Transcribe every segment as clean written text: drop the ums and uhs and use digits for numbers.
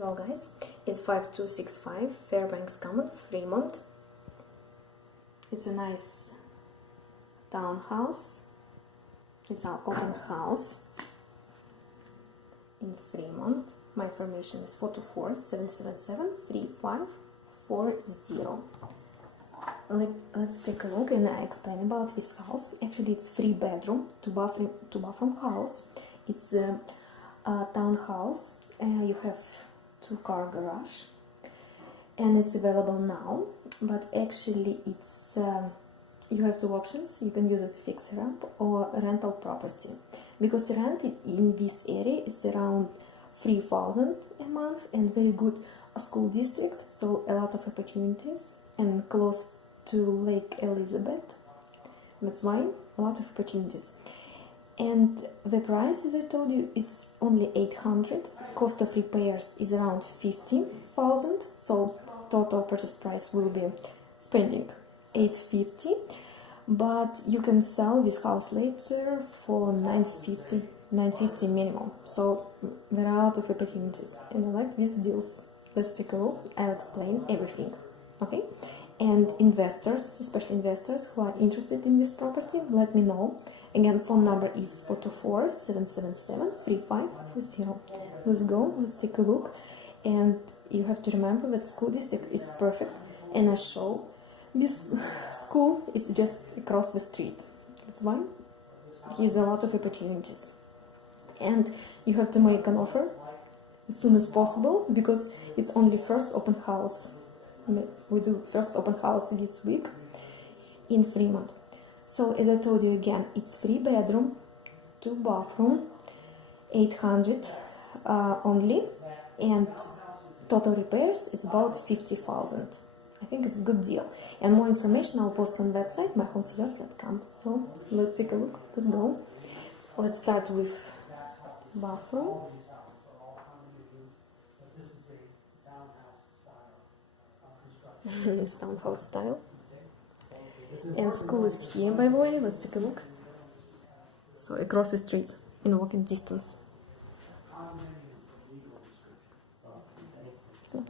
Well guys, it's 5265 Fairbanks Common, Fremont. It's a nice townhouse. It's our open house in Fremont. My information is 424-777-3540. Let's take a look and I explain about this house. Actually, it's 3-bedroom, 2-bathroom house. It's a townhouse. You have 2-car garage, and it's available now. But actually, it's you have 2 options. You can use it as a fixer-up or rental property, because the rent in this area is around 3,000 a month, and very good school district, so a lot of opportunities, and close to Lake Elizabeth. That's why a lot of opportunities. And the price, as I told you, it's only 800. Cost of repairs is around 50,000. So total purchase price will be spending 850. But you can sell this house later for 950 minimum. So there are a lot of opportunities, and I like these deals. Let's take a look. I'll explain everything. Okay? And investors, especially investors who are interested in this property, let me know. Again, phone number is 424-777-3540. Let's go, let's take a look. And you have to remember that school district is perfect. And I show this school, it's just across the street. That's why here's a lot of opportunities. And you have to make an offer as soon as possible, because it's only first open house. We do first open house this week in Fremont. So as I told you again, it's 3-bedroom, 2-bathroom, 800 only, and total repairs is about 50,000. I think it's a good deal. And more information I'll post on the website myhomesyours.com. So let's take a look. Let's go. Let's start with bathroom. It's townhouse style. And school is here, by the way. Let's take a look. So across the street, in walking distance. Have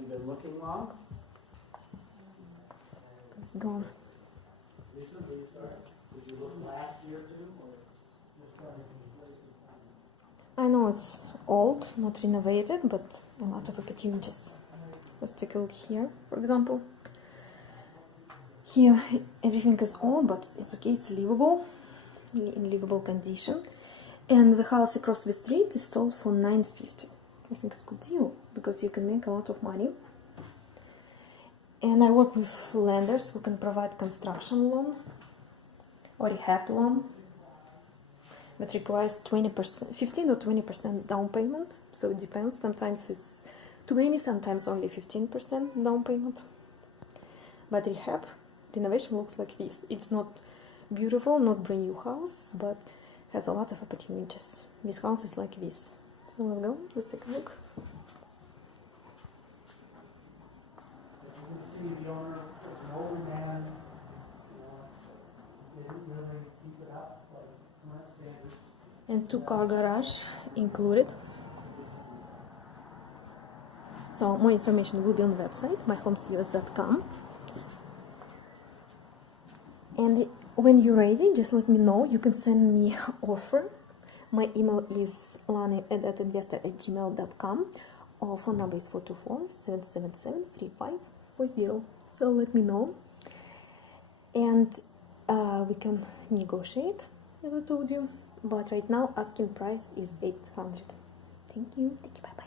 you been looking long? It's gone. Recently, sorry. Did you look last year too, or just started? I know it's old, not renovated, but a lot of opportunities. Let's take a look here, for example. Here, everything is old, but it's okay, it's livable, in livable condition. And the house across the street is sold for $950. I think it's a good deal, because you can make a lot of money. And I work with lenders who can provide construction loan or rehab loan that requires 20%, 15 or 20% down payment. So it depends. Sometimes it's 20, sometimes only 15% down payment. But renovation looks like this. It's not beautiful, not brand new house, but has a lot of opportunities. This house is like this. So let's go, let's take a look. You can see the owner is an old man. Didn't really keep it up like current standards. And 2-car garage included. So more information will be on the website myhomesyours.com. And when you're ready, just let me know. You can send me offer. My email is lani@investor@gmail.com, or phone number is 424-777-3540. So let me know, and we can negotiate, as I told you. But right now, asking price is 800. Thank you. Bye bye.